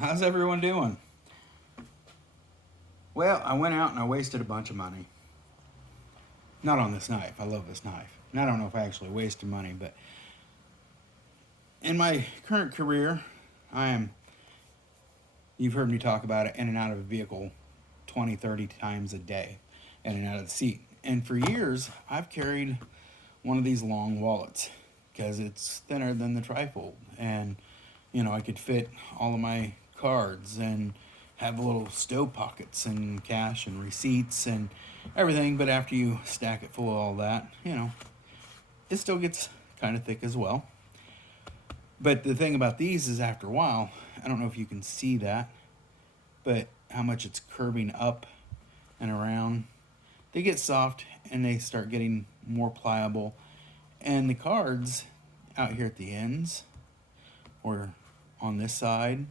How's everyone doing? Well, I went out and I wasted a bunch of money. Not on this knife. I love this knife. And I don't know if I actually wasted money, but in my current career, I am, you've heard me talk about it, in and out of a vehicle 20, 30 times a day, in and out of the seat. And for years, I've carried one of these long wallets because it's thinner than the trifold. And, I could fit all of my cards and have little stove pockets and cash and receipts and everything. But after you stack it full of all that, it still gets kind of thick as well. But the thing about these is after a while, I don't know if you can see that, but how much it's curving up and around. They get soft and they start getting more pliable. And the cards out here at the ends, or on this side,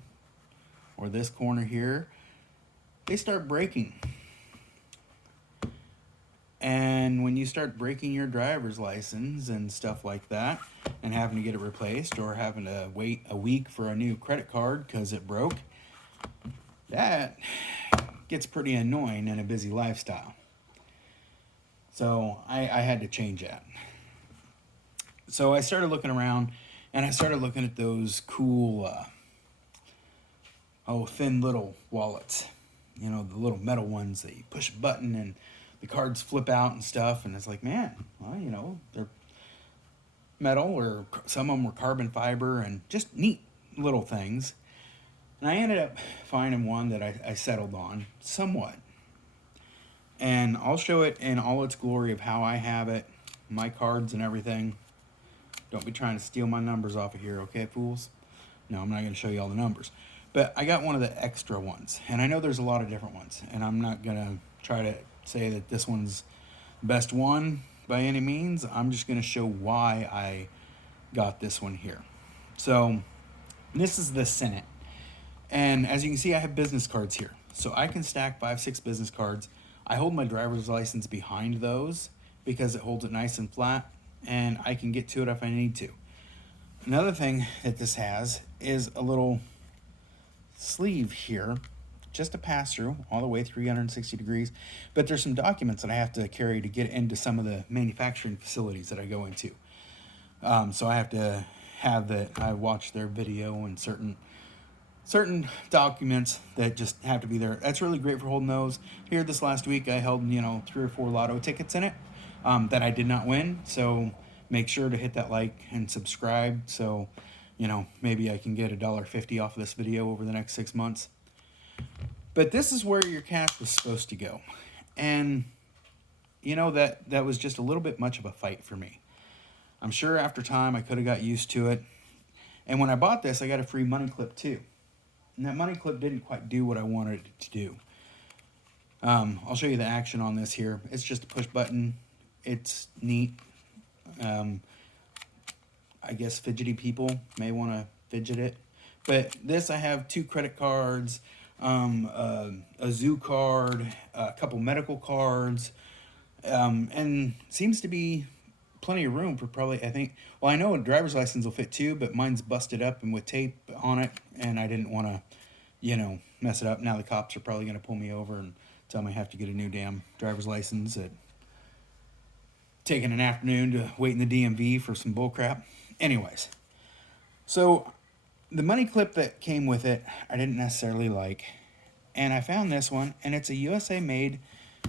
or this corner here, they start breaking. And when you start breaking your driver's license and stuff like that, and having to get it replaced, or having to wait a week for a new credit card because it broke, that gets pretty annoying in a busy lifestyle. So I had to change that. So I started looking around, and I started looking at those cool, thin little wallets. The little metal ones that you push a button and the cards flip out and stuff. And it's like, man, well, they're metal, or some of them were carbon fiber, and just neat little things. And I ended up finding one that I settled on somewhat. And I'll show it in all its glory of how I have it, my cards and everything. Don't be trying to steal my numbers off of here, okay, fools? No, I'm not going to show you all the numbers. But I got one of the extra ones. And I know there's a lot of different ones. And I'm not going to try to say that this one's the best one by any means. I'm just going to show why I got this one here. So this is the Senate. And as you can see, I have business cards here. So I can stack 5, 6 business cards. I hold my driver's license behind those because it holds it nice and flat, and I can get to it if I need to. Another thing that this has is a little sleeve here, just a pass through all the way 360 degrees. But there's some documents that I have to carry to get into some of the manufacturing facilities that I go into. So I have to have that. I watch their video and certain documents that just have to be there. That's really great for holding those. Here this last week, I held 3 or 4 lotto tickets in it that I did not win. So make sure to hit that like and subscribe. So maybe I can get $1.50 off of this video over the next 6 months. But this is where your cash was supposed to go, and that was just a little bit much of a fight for me. I'm sure after time I could have got used to it. And when I bought this, I got a free money clip too. And that money clip didn't quite do what I wanted it to do. I'll show you the action on this here. It's just a push button. It's neat. I guess fidgety people may want to fidget it. But this, I have 2 credit cards, a zoo card, a couple medical cards, and seems to be plenty of room for probably, I know a driver's license will fit 2, but mine's busted up and with tape on it, and I didn't want to, mess it up. Now the cops are probably going to pull me over and tell me I have to get a new damn driver's license at taking an afternoon to wait in the DMV for some bullcrap. Anyways, so the money clip that came with it, I didn't necessarily like. And I found this one, and it's a USA made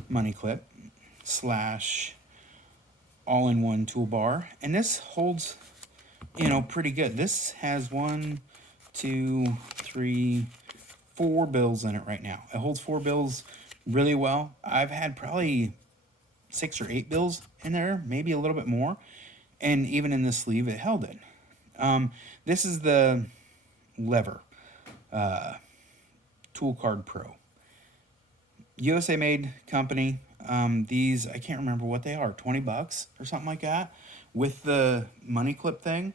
money clip / all-in-one toolbar. And this holds, pretty good. This has 1, 2, 3, 4 bills in it right now. It holds 4 bills really well. I've had probably 6 or 8 bills in there, maybe a little bit more. And even in the sleeve, it held it. This is the lever Tool Card Pro. USA made company. These, I can't remember what they are, $20 or something like that, with the money clip thing.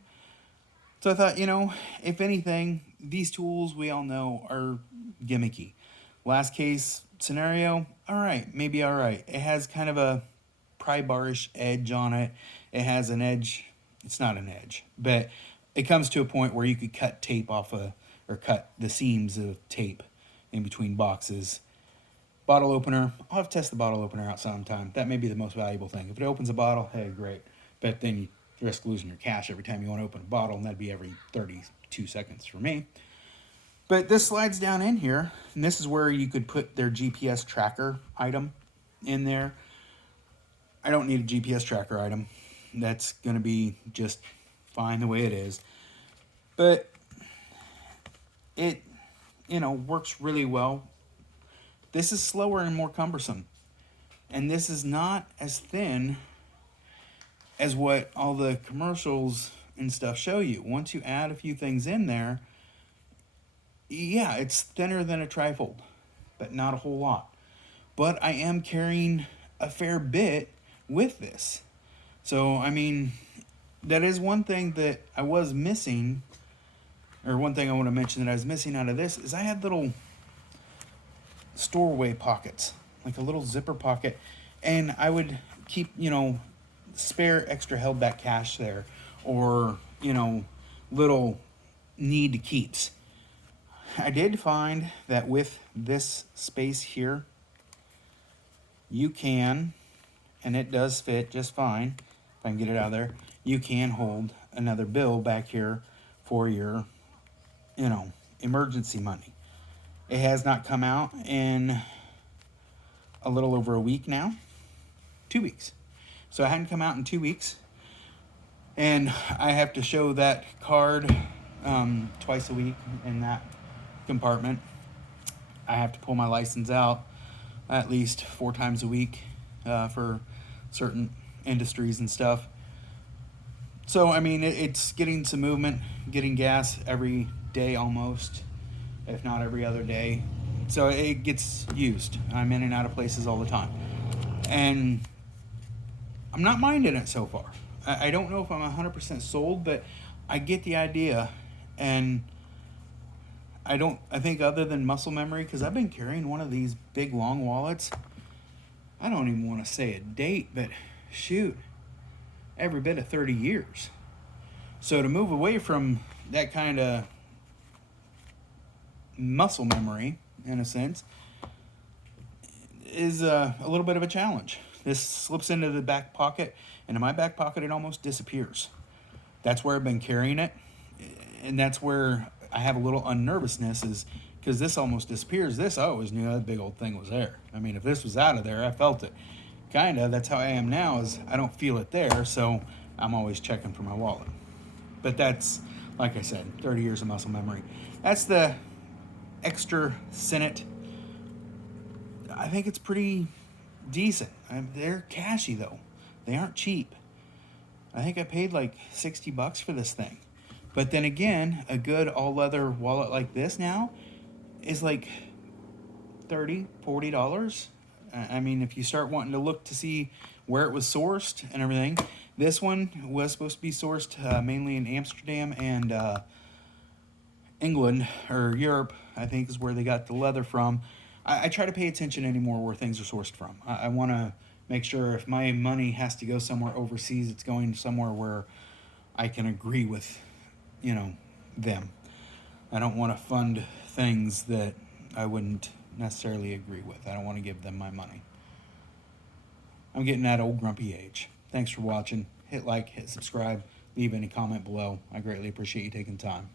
So I thought, if anything, these tools we all know are gimmicky. Last case scenario, all right, maybe all right. It has kind of a pry bar-ish edge on it. It has an edge. It's not an edge, but it comes to a point where you could cut tape off or cut the seams of tape in between boxes. Bottle opener, I'll have to test the bottle opener out sometime. That may be the most valuable thing. If it opens a bottle, hey, great. But then you risk losing your cash every time you want to open a bottle, and that'd be every 32 seconds for me. But this slides down in here, and this is where you could put their GPS tracker item in there. I don't need a GPS tracker item. That's going to be just fine the way it is. But it, works really well. This is slower and more cumbersome. And this is not as thin as what all the commercials and stuff show you. Once you add a few things in there, yeah, it's thinner than a trifold, but not a whole lot. But I am carrying a fair bit with this. So, I mean, that is one thing that I was missing, or one thing I want to mention that I was missing out of this, is I had little storeway pockets, like a little zipper pocket, and I would keep, spare extra held back cash there, or, little need to keeps. I did find that with this space here, you can, and it does fit just fine, if I can get it out of there, you can hold another bill back here for your, emergency money. It has not come out in a little over a week now. 2 weeks. So it hadn't come out in 2 weeks. And I have to show that card twice a week in that compartment. I have to pull my license out at least 4 times a week for certain industries and stuff. So, I mean, it's getting some movement, getting gas every day almost, if not every other day. So it gets used. I'm in and out of places all the time. And I'm not minding it so far. I don't know if I'm 100% sold, but I get the idea. And I think other than muscle memory, because I've been carrying one of these big long wallets, I don't even want to say a date, but shoot, every bit of 30 years. So to move away from that kind of muscle memory, in a sense, is a little bit of a challenge. This slips into the back pocket, and in my back pocket it almost disappears. That's where I've been carrying it, and that's where I have a little unnervousness, is because this almost disappears. This, I always knew that big old thing was there. I mean, if this was out of there, I felt it. Kinda, that's how I am now, is I don't feel it there, so I'm always checking for my wallet. But that's, like I said, 30 years of muscle memory. That's the Ekster Senate. I think it's pretty decent. They're cashy though. They aren't cheap. I think I paid like $60 for this thing. But then again, a good all leather wallet like this now is like $30, $40. I mean, if you start wanting to look to see where it was sourced and everything, this one was supposed to be sourced mainly in Amsterdam and England, or Europe, I think is where they got the leather from. I try to pay attention anymore where things are sourced from. I want to make sure if my money has to go somewhere overseas, it's going somewhere where I can agree with, them. I don't want to fund things that I wouldn't necessarily agree with. I don't want to give them my money. I'm getting that old grumpy age. Thanks for watching. Hit like, hit subscribe, leave any comment below. I greatly appreciate you taking time.